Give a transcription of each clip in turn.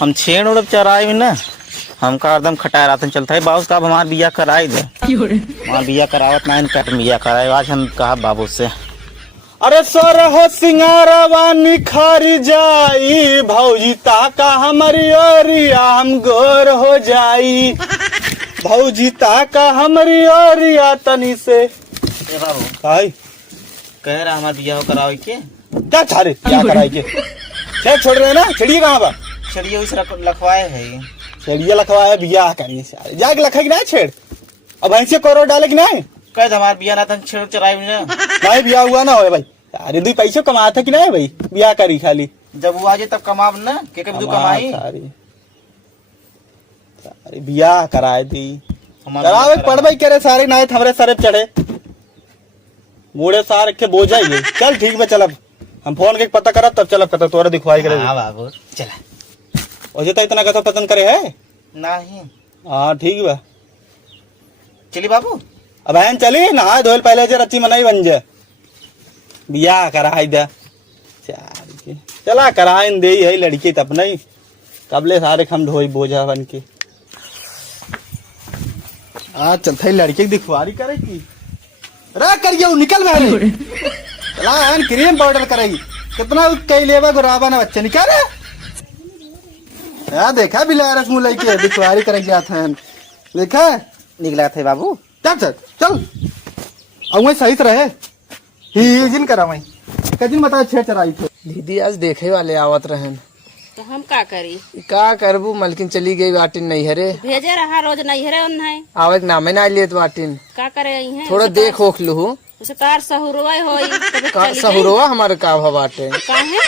हम छेड़ उड़ चराए में ना हमका एकदम खटाए रहा चलता है बाबू साहब हमारा बिया कराई दे वहाँ बिया करावत ना कट बिया कराए आज हम कहा बाबू से अरे सर हो सिंगारवा निखारी जाई भौजी ताका हमारी ओरिया हम गोर हो जाई भौजी ताका हमारी ओरिया तनी से बाबू भाई कह रहा हमारा बिया करावे के क्या छारे क्या कराई के छेड़ छोड़ रहे ना छेड़िए कहाँ बा छड़िए उस लखवाए है छेड़िए लखवाया बिया करिए जाके लखा कि ना छेड़ अब ऐसे करो डाले कि नहीं कह हमारा बिया ना था छेड़ चराए में ना नहीं बिया हुआ ना हो भाई अरे दो पैसे कमाते कि नहीं भाई बिया करी खाली जब वो आ जाए तब कमाब ना के कभी तू कमाई अरे बिया कराए दी करावे पढ़ भाई करे सारे ना हमारे सर चढ़े बूढ़े सार के बोझ जाइए चल ठीक बा चल अब हम फोन के पता करब तब चलब कत तोरा दिखवाई करे हाँ बाबू चला ओजे तो इतना कतो पसंद करे है नहीं हाँ ठीक बा चली बाबू अब बहन चली नहा धोल पहले जे रच्ची मनाई बन जाए बिया कराई दे चला कराए दे है लड़की तब नहीं कबले सारे हम ढोई बोझा बन के आज चलता है लड़की की दिखवारी करे की रे करियो निकल बाहर चला एन क्रीम पाउडर करेगी कितना कई लेवा गुराबा ना बच्चे निकल यार देखा बिला रसमुलाई के दिखवारी करे गया था देखा निकला थे बाबू चल चल चल अब वही सही से रहे ही जिन करा वही कदिन बता छेड़ चराई थे दीदी आज देखे वाले आवत रहन तो हम का करी का करबू मलकिन चली गई बाटिन नहीं हरे भेजे रहा रोज नहीं हरे उन्हें आवे के नामे ना लेत बाटिन का करे आई हैं थोड़ा देख ओख लू उसे कार सहुरवा होई का सहुरवा हमारे का भा बाटे काहे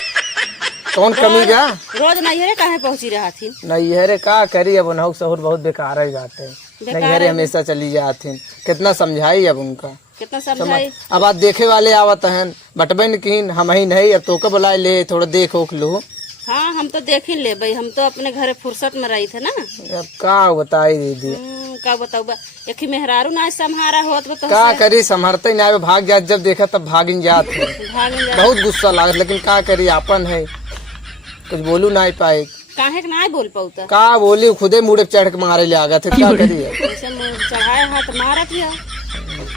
कौन कमी जा रोज नहीं हरे काहे पहुंची रहा थी नहीं हरे का करी अब उन्हों सहूर बहुत बेकार ही बाटे नहीं हरे हमेशा चली जाती कितना समझाई अब उनका कितना समझाई अब आज देखे वाले आवत हैं बटबन किन हम ही नहीं अब तो के बुलाए ले थोड़ा देख ओख लू हाँ हम तो देख ही ले भाई हम तो अपने घरे फुर्सत में रही थे ना अब का बताई दीदी का बताऊ एक ही मेहरारू ना संहारा होत तो का करी संभरते नहीं भाग जात जब देखा तब भागिन जात है बहुत गुस्सा लागत लेकिन का करी आपन है कुछ बोलू नहीं पाए काहे ना बोल पाऊता का बोली खुदे मुड़े चढ़ के मारे ले आगत है क्या करी चढ़ाए हाथ मारत है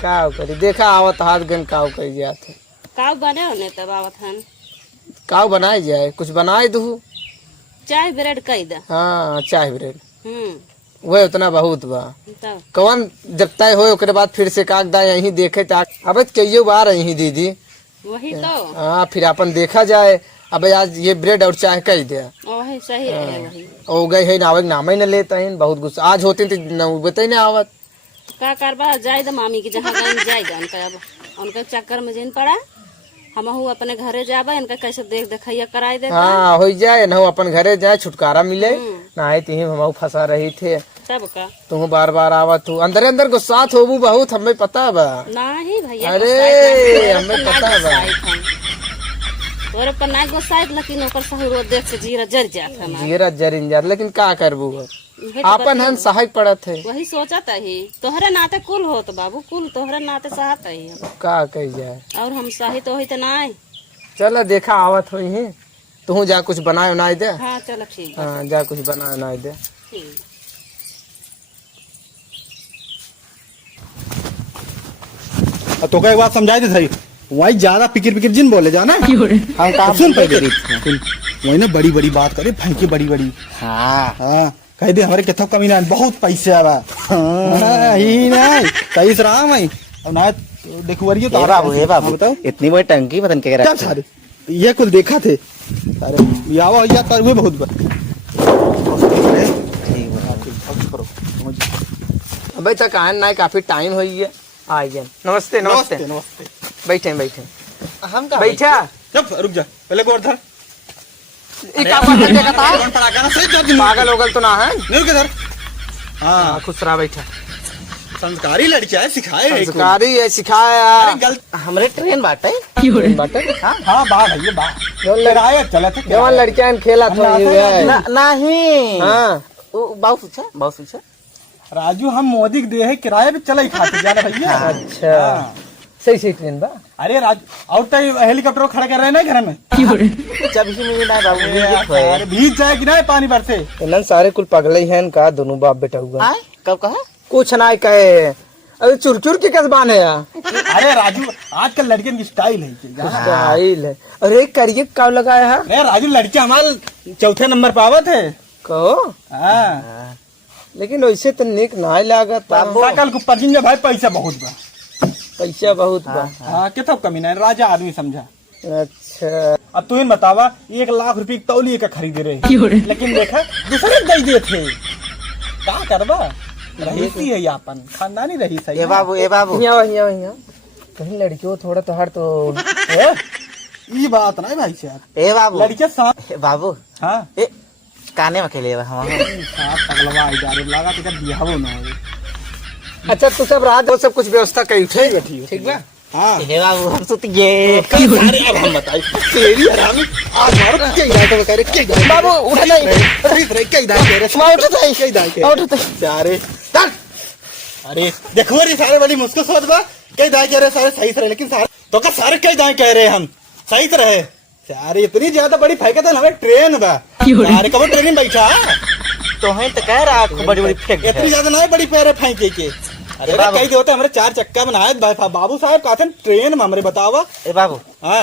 का करी देखा आवत हाथ गन काव कर जात है काव बने होने तब आवत हन काव बनाए जाए कुछ बनाए दू चाय ब्रेड कई दा हाँ चाय ब्रेड वह उतना बहुत बा तब कौन जब तय हो ओकरे बाद फिर से कागदा यही देखे अब कईयो बार यही दीदी वही तो हाँ फिर अपन देखा जाए अब आज ये ब्रेड और चाय कह दे वही सही रहे वही हो गई है नावे नाम ही न लेता है बहुत गुस्सा आज होती तो नौबत ही न आवत का करबा जाए द मामी की जहाँ गए जाए उनका अब उनके चक्कर में जिन पड़ा हम अपने घरे जाबा इनका कैसे देख देखैया कराई दे हाँ हो जाए न अपन घरे जाए छुटकारा मिले ना तुही हम फंसा रही थे तब का तुम बार बार आवत हो अंदर अंदर गुस्सा होबू बहुत हमें पता बा नहीं भैया अरे हमें पता बा तोरे पर ना गुस्साइत लेकिन ओकर सहुरो देख से जीरा जर जात है जीरा जरिन जात लेकिन का करबू आपन हन सहायक पड़त है वही सोचत है तोहरे नाते कुल होत बाबू कुल तोहरे नाते सहत है का कही जाए और हम सही तो होई त ना चल देखा आवत हो ही तू जा कुछ बनाए उनाए दे हाँ चलो ठीक हाँ जा कुछ बनाए उनाए दे ठीक तो एक बात समझाई दे सही वही ज्यादा पिकिर पिकिर जिन बोले जाना हम काम सुन पहले वही ना बड़ी बड़ी बात करे फेंकी बड़ी बड़ी हाँ हाँ कह दे हमारे कितना कमी ना बहुत पैसे आवा ही नहीं सही से रहा मैं अब ना देखुवरियो तो बाबू बताओ इतनी बड़ी टंकी पता नहीं क्या सारे ये कुल देखा थे सारे यावा या कर हुए बहुत अबे तक आन ना काफी टाइम हो गया आ गया नमस्ते नमस्ते नमस्ते बैठे बैठे हम बैठा चुप रुक जा पहले गोर धर पागल होगल तो ना है नहीं किधर हाँ खुश रहा बैठा संस्कारी लड़की है सिखाए संस्कारी है सिखाया हमरे ट्रेन बाटे बाटे हाँ बाढ़ है ये बाढ़ किराया चला था जवान लड़कियां खेला था नहीं हाँ बहुत पूछा राजू हम मोदी के दे है किराए पे चला ही खाते जा रहे भैया अच्छा सही सही ट्रेन बा। अरे राज और तो हेलीकॉप्टर खड़ा कर रहे हैं ना घर में। जब इसी में भी ना बाबू भीग गए। अरे भीग जाए कि नहीं पानी बरसे। तो नन सारे कुल पगले ही हैं का दोनों बाप बेटा हुआ। आए कब कहा कुछ ना कहे अरे चुरचुर की कसबान है यार। अरे राजू आजकल लड़कियों की स्टाइल है स्टाइल है। अरे करिए कब लगाया है अरे राजू लड़के हमारे चौथे नंबर पे आवत है। कहो हाँ लेकिन वैसे तो निक ना लागत। सकल को पर्जिन भाई पैसा बहुत बा। पैसा बहुत बा। हाँ कितना कमी नहीं राजा आदमी समझा। अच्छा अब तू इन बतावा 1 लाख रुपए की तौलिए का खरीद रहे लेकिन देखा दूसरे दे दिए थे। क्या करबा रहीसी है यापन खानदानी रहीस है। ए बाबू यहाँ कहीं लड़कियों थोड़ा तो हर तो ये बात नहीं भाई साहब। ए बाबू लड़के साथ ए बाबू हाँ ए काने में खेले हम साथ तगलवा आई जा रहे लगा तो बिहावो ना हो। अच्छा तू सब रात वो सब कुछ व्यवस्था करी उठे ठीक बा। हाँ ए बाबू हम सुत गए। अरे अब हम बताई तेरी हरामी आज मारो क्या इधर तो करे क्या बाबू उठ नहीं रे क्या इधर करे क्या इधर के सारे चल। अरे देखो रे सारे बड़ी मुश्किल सोच बा कई दाई कह रहे सारे सही से रहे लेकिन सारे तो का सारे कई दाई कह रहे हम सही से रहे सारे इतनी ज्यादा बड़ी फेंकत है हमें ट्रेन बा सारे कब ट्रेन में बैठा तो है तो कह रहा आपको बड़ी बड़ी फेंक इतनी ज्यादा नहीं बड़ी पैरे फेंके के। अरे बाबू। कई होते हमारे 4 चक्का बनाए भाई बाबू साहब कहते ट्रेन में हमारे बतावा। ए बाबू हाँ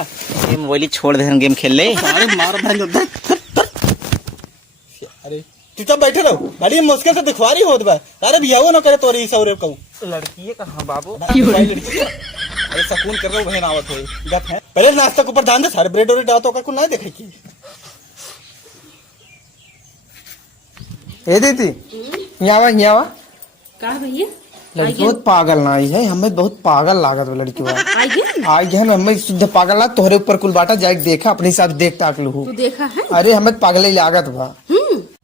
ये मोबाइल छोड़ दे हम गेम खेल ले। सारे मार अरे तू तब बैठे रहो बड़ी मुश्किल से दिखवारी होत बा। अरे भैया ना करे तोरी सौरे कहूँ लड़की कहाँ बाबू अरे सकून कर रहा बहन आवत है गप है पहले नाश्ता के ऊपर ध्यान दे सारे ब्रेड और डातो का कुछ नहीं देखे की। ए दीदी यहाँ का भैया लड़की बहुत पागल ना आई है हमें बहुत पागल लागत वो लड़की आइए आई है हमें शुद्ध पागल ना तोहरे ऊपर कुल बाटा जाए देखा अपने हिसाब देख ताक लू। तू देखा है अरे हमें पागल ही लागत बा।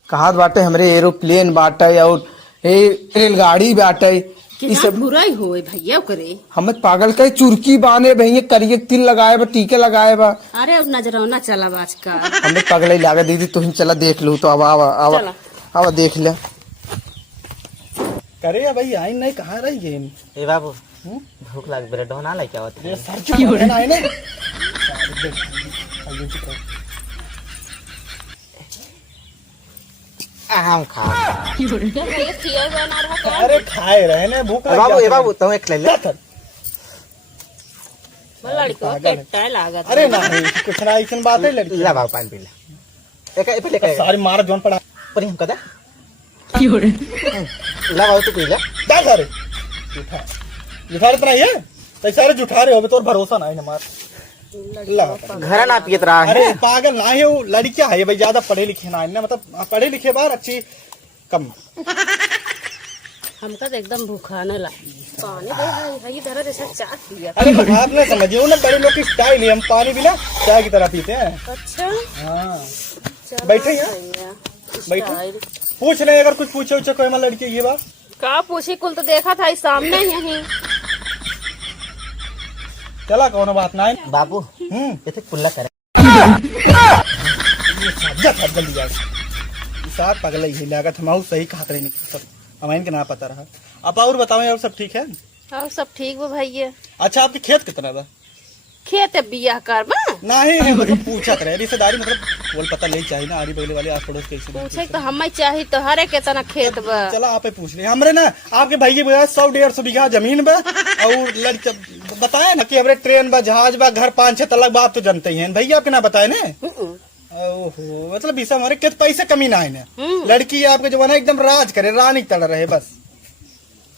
कहा बाटे हमरे एरोप्लेन बाटे और रेलगाड़ी बाटे कि सब बुराई होए भैया करे। हमें पागल के चुरकी बाने भैया करिए तिल लगाए बा टीके लगाए बा। अरे अब नजरौना चला आजकल। हमें पागल ही लागत दीदी तुम चला देख लू तो अब आवा चला। आवा देख ले करे भाई आई नहीं कहाँ रही गेम। ए बाबू भूख लग ब्रेड होना ले क्या होता है सर क्यों ना आए ना हम खा भैया खिया हुआ ना रहा कर। अरे खाए रहे ना भूख लग बाबू ए जाती है। बाबू तुम एक ले ले लड़को केटा लागत। अरे नहीं कुछ ना ऐसी बात है लड़की ला बाबू पानी पी ले एक पे ले सारी मार जोन पड़ा पर हम कदा ला बाबू तू पी ले क्या करे जुठा जुठा इतना ही है तो सारे जुठा रहे हो तो भरोसा नहीं हमार ला घर ना पियत रहा अरे है। पागल ना है वो लड़कियां है भाई ज्यादा पढ़े लिखे ना है ना मतलब पढ़े लिखे बार अच्छी कम। हमका तो एकदम भूखा न ला पानी दे भाई तरह जैसा चाय पिया। अरे तो आप ना समझिए वो ना बड़े लोग की स्टाइल है हम पानी भी ना चाय की तरह पीते हैं। अच्छा हाँ चलो बैठे यहाँ भैया, बैठो स्टाइल। पूछ ले अगर कुछ पूछे उछे कोई लड़की ये बात का पूछी कुल तो देखा था इस सामने यहीं। चला कौन बात ना है। बाबू इसे कुल्ला करे जल्दी जा साथ पगल ही लागत हम सही कहा करे नहीं सब हमें के ना पता रहा। अब और बताओ और सब ठीक है। और सब ठीक बा भैया। अच्छा आपके खेत कितना था खेत बिया कर नहीं मतलब पूछा करे रिश्तेदारी मतलब बोल पता ले चाहिए ना आरी बगले वाले आस पड़ोस के पूछे तो हमें चाहिए तो हरे के तना खेत बा। चला आप पूछ ले हमरे ना आपके भाई के 100-150 बीघा जमीन बा और लड़का बताया ना कि हमरे ट्रेन बा जहाज बा घर 5-6 तलक बा आप तो जानते ही हैं भैया आपके ना बताए ना। ओहो मतलब इस हमारे कित पैसे कमी ना है ना लड़की आपके जमाना एकदम राज करे रानी तड़ रहे बस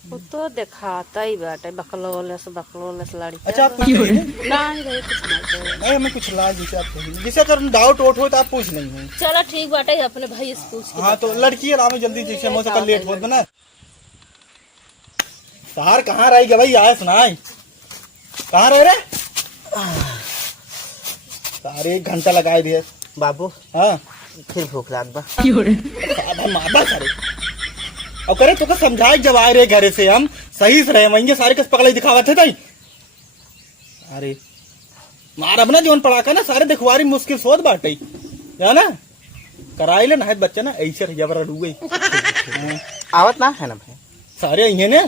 वो तो दिखाता ही बाटे बकलोलेस लड़की। अच्छा आप पूछ लेंगे? नहीं भाई कुछ नहीं। नहीं हमें कुछ लाज जैसे आप कहेंगे जिसे अगर डाउट वोट हो तो आप पूछ लेंगे। चलो ठीक बाटे अपने भाई से पूछ के हाँ तो लड़की आराम जल्दी जैसे मुझसे कल लेट होत बना सार कहाँ रहेगा भाई आए सुनाई कहाँ रह रहे सारे 1 घंटा लगाए दिए। बाबू हाँ फिर भूख लाग बा आधा मादा करे और करे तो समझाए जब आए रहे घरे से हम सही से रहे वहीं सारे कस पगले दिखावा थे ताई। अरे मार अपना जोन पड़ा का ना सारे दिखवारी मुश्किल सोच बाटे है ना कराई ले ना बच्चा ना ऐसे जबर डूब गई आवत ना है ना भाई सारे यही ने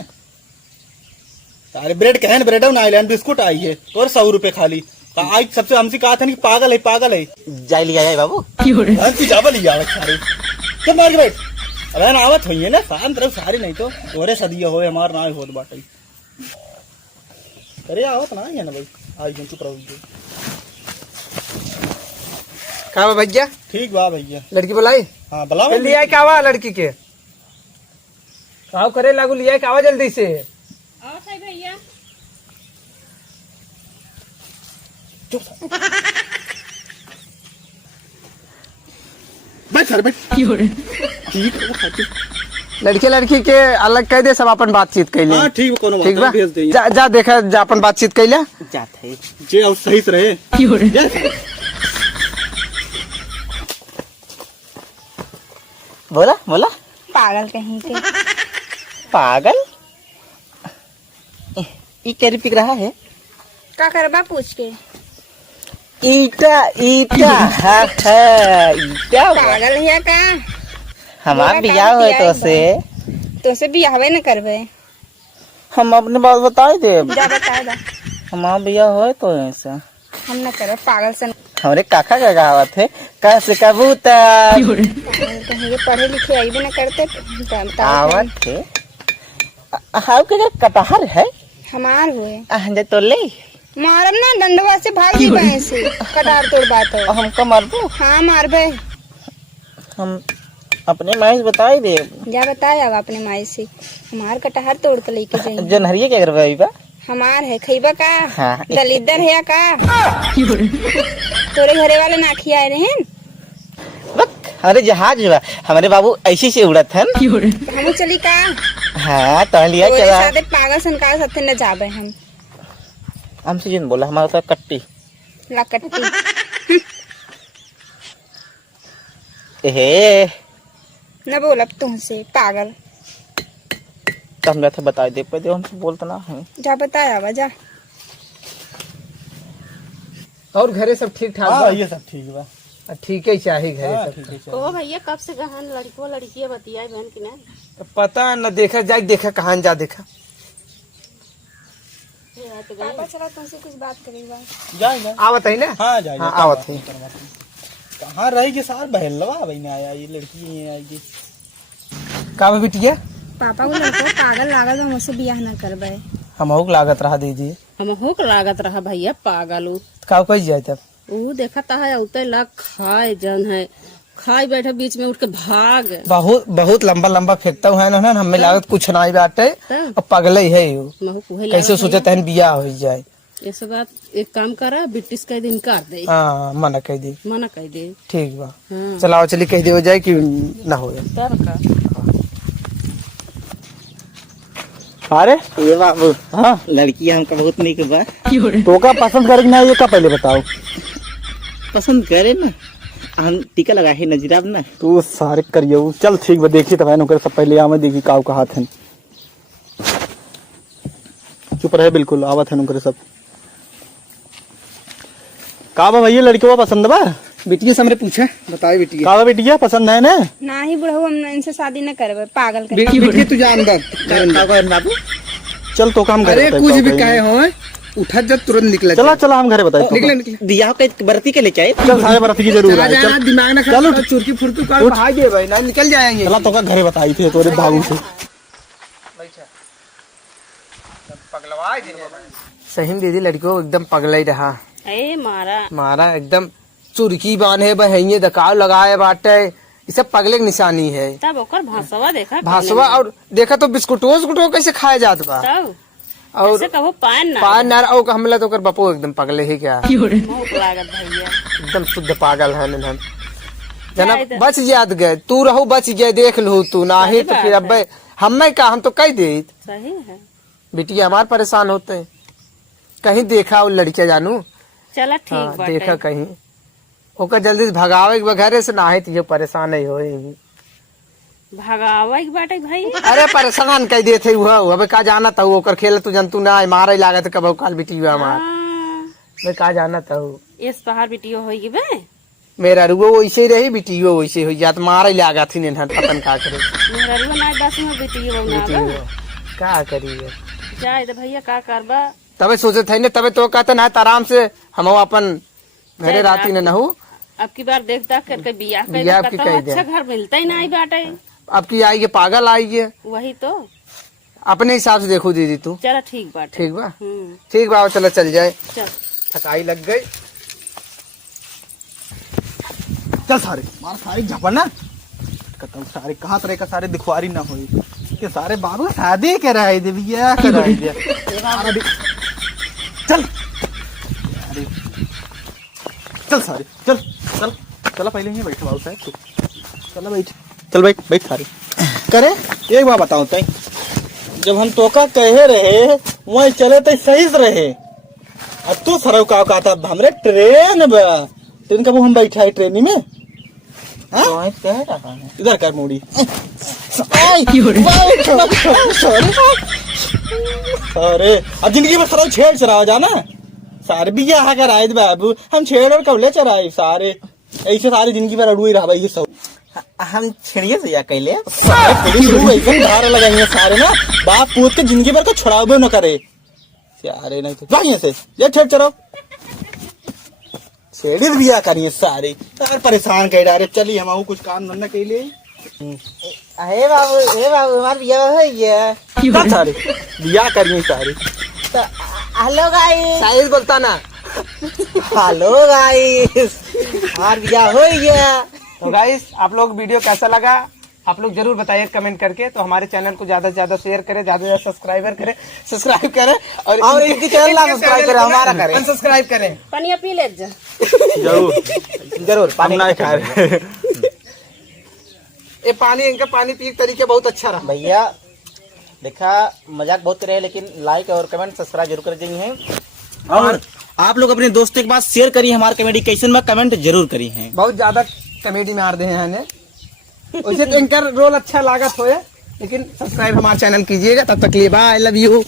अरे ब्रेड कहन ब्रेड ना आइलैंड बिस्कुट आई है और 100 रुपए खाली। आज सबसे हमसे कहा था कि पागल है जाए लिया जाए बाबू। तू चावल ही आवत सारे चल मार के बैठ। अबे ना आवत होइए ना शांत रहो सारी, नहीं तो तोरे सदिया होए हमार ना होत बाटे। अरे आवत ना है ना भाई, आज हम चुप रहो। का बा भैया? ठीक बा भैया। लड़की बुलाई? हाँ बुलाओ। लिया का आवा लड़की के काव करे लागू, लिया का आवा जल्दी से। आओ साई भैया। बैठ सर बैठ। ठीक लड़की के अलग कह दे, सब अपन बातचीत कैले। हाँ ठीक कोनो बात ठीक बा, नहीं, भेज दे। जा देखा जा अपन बातचीत कैले। जाते जे और सही से रहे। बोला बोला पागल कहीं के। पागल ई क्या पिक रहा है? का करबा पूछ के? ईटा ईटा है ईटा हुआ। पागल है का? हमार बोला बियाह काम हुए किया तो है से तो से बियाहवे न करबे। हम अपने बात बता दे। जा बता दा। हमार बियाह हुए तो ऐसा हम न करब पागल सन। हमारे काका का कहावत है कैसे कबूतर कहीं के पढ़े लिखे आइबे न करते बताओ। आवत है। हाउ के घर कटहर है हमार हुए जे तो ले मारब ना डंडवा से भाग जी बहे से कटार तोड़ बात हो। हमको मारबो। हाँ मारबे। हम अपने माई से बताई दे। जा बताया अब अपने माई से हमार कटहर तोड़ के लेके जाइए। जनहरिया के घर बा हमार है खैबा का? हाँ। दलिदर है का? तोरे घरे वाले ना खियाए रहे हमारे जहाज बा हमारे बाबू ऐसे से उड़त है। हम चली का? हाँ तो लिया तोरे चला साथे पागल संकार साथे न जाबे हम। हमसे जिन बोला हमारा तो कट्टी लकट्टी एहे न बोलब तुमसे पागल। तो हम जाते बता दे पे हमसे बोलता ना है। जा बताया बा जा। और घरे सब ठीक ठाक हाँ बा? ये सब ठीक बा। ठीक है चाहे घरे हाँ, सब। ठीक है, चल। तो भैया कब से गहन लड़कियां बतियाई बहन की ना। पता न देखा जाए, देखा कहाँ जा देखा। पापा चला तुमसे कुछ बात करेगा। जा आवत है ना? हाँ जा हाँ, आवत है। कहाँ रही के साथ बहलवा भाई ने आया ये लड़की ये आएगी। का बिटिया? पापा को लड़को पागल लागत हम उससे बियाह न करबे। हम लागत रहा दीजिए। हम हो के लागत रहा भैया पागल उ। का कही जाए तब? ऊ देखता है उते लग खाए जन है खाए बैठे बीच में उठ के भाग। बहुत बहुत लंबा लंबा फेंकता हुआ है ना, हमें लागत कुछ नहीं बाटे। तब अब पगल ही है वो। महू कुहे कैसे सोचे तहन बियाह हो जाए। ये सब बात एक काम करा ब्रिटिश कह दिन कर दे हाँ मना कह दी। मना कह दे। ठीक बा हाँ चलाओ चली कह दे हो जाए कि ना हो जाए। तब का अरे ये बाबू हाँ लड़की हमका बहुत निक बा। तो का पसंद करेगी ना ये का पहले बताओ। पसंद करे ना हम टीका लगा है नजराब ना। तू सारे करियो चल ठीक बा देखी तब नौकर सब पहले आवे देखी काव का हाथ है। चुप रहे बिल्कुल आवत है नौकर सब। का बा भैया लड़की पसंद बा? बिटिया से हमरे पूछे बताए बिटिया। का बा बेटिया पसंद है ना? ना ही बुढ़ऊ हम इनसे शादी न करबे पागल कर। बिटिया तू जा अंदर। बाबू चल तो काम अरे कुछ भी कहे हो उठा जब तुरंत निकले। चला चला हम घरे बताए निकले निकले। बियाह के बरती के लेके आए। चल सारे बराती की जरूर है। जाना चल दिमाग ना चलो। खराब चुरकी फुरकी कर भाग गए भाई ना निकल जाएंगे। चला तो का घरे बताई थे तोरे बाबू से। सही में दीदी लड़कियों एकदम पगला ही रहा। ए मारा एकदम चुरकी बांधे बहइये दकाव लगाए बाटे। ये सब पगले की निशानी है। तब ओकर भाषवा देखा भासवा और देखा तो बिस्कुटो कैसे खाए जात बा। तब और ऐसे कहो पान ना पान नार और हमला तो कर बपो एकदम पगले ही क्या महू के लागत भैया। एकदम शुद्ध पागल है हम जना बच जात गए। तू रहो बच गए देख लो तू ना ही तो फिर अब हमें का हम तो कह दे। सही है बिटिया हमार परेशान होते हैं। कहीं देखा वो लड़किया जानू। चला ठीक हाँ, बाटे। देखा कहीं ओकर जल्दी से भगावे के घरे से ना है तो ये परेशान ही होई। भगावे के बाटे भाई। अरे परेशान कह देते हुआ अब का जाना था ओकर खेल तू जंतु ना मारे लागत कब काल बिटिया हमार मैं का जाना था। इस पहाड़ बिटियो होई बे मेरा रुगो वैसे ही रही बिटियो वैसे हो जात मारे लागत ही नहीं पतन का करे। मेरा रुआ ना बस में बिटियो ना बा। का करिए जाए दे भैया का करबा। तबे सोचे थे ने तबे तो कहते ना आराम से हम अपन घरे राती ने नहू। अब की बार देख दाख करके बियाह बियाह कर की तो कही दे। अच्छा घर मिलता ही नहीं बाटे। अब की आएगी पागल आएगी। वही तो अपने हिसाब से देखो दीदी तू। चला ठीक बाटे। ठीक बा ठीक बा चलो चल जाए। चल थकाई लग गई। चल सारे मार सारे झपना कतम सारे कहाँ तरह का सारे दिखवारी ना हुई कि सारे बाबू शादी कराई दे भैया कराई दे चल अरे चल सारे चल चल चला पहले ही बैठ बाबू साहब तू चला बैठ चल बैठ बैठ सारे करे एक बात बताऊं तई जब हम तोका कहे रहे वहीं चले तो सही से रहे अब तू सरव का कहता हमरे ट्रेन बा ट्रेन कब हम बैठा है ट्रेन में हाँ? इधर कर मोड़ी अरे अब जिंदगी में खराब छेड़ चराओ जाना सारे भी यहाँ कर आए बाबू हम छेड़ और कबले चराए सारे ऐसे सारी जिंदगी में अड़ुई रहा ये सब हम छेड़िए से या कैले सारे पुलिस ऐसे धारा लगाएंगे सारे ना बाप पूत के जिंदगी भर को छुड़ावे न करे सारे नहीं तो जाइए से ये छेड़ चराओ छेड़ी बिया करिए सारे सारे परेशान कर डारे चलिए हम कुछ काम धंधा के लिए हे बाबू हमार बिया हो गया सारे बिया करिए सारे हेलो गाइस साइज बोलता ना। हेलो गाइस हमार बिया हो गया। तो गाइस आप लोग वीडियो कैसा लगा आप लोग जरूर बताइए कमेंट करके। तो हमारे चैनल को ज्यादा से ज्यादा शेयर करें, ज्यादा से ज्यादा सब्सक्राइब करें और इनके चैनल ना सब्सक्राइब करें, हमारा करें, अनसब्सक्राइब करें। पनिया पी ले जा। जरूर पानी नहीं खा रहे ये पानी इनका पानी पी तरीके बहुत अच्छा रहा। भैया देखा मजाक बहुत करे लेकिन लाइक और कमेंट सब्सक्राइब जरूर कर देंगे हैं और आप लोग अपने दोस्तों के पास शेयर करिए हमारे कमेडी कैसन में कमेंट जरूर करिए हैं। बहुत ज्यादा कॉमेडी में आ रहे हैं उसे तो इनका रोल अच्छा लागत हो लेकिन सब्सक्राइब हमारे चैनल कीजिएगा। तब तक लिए बाय, आई लव यू।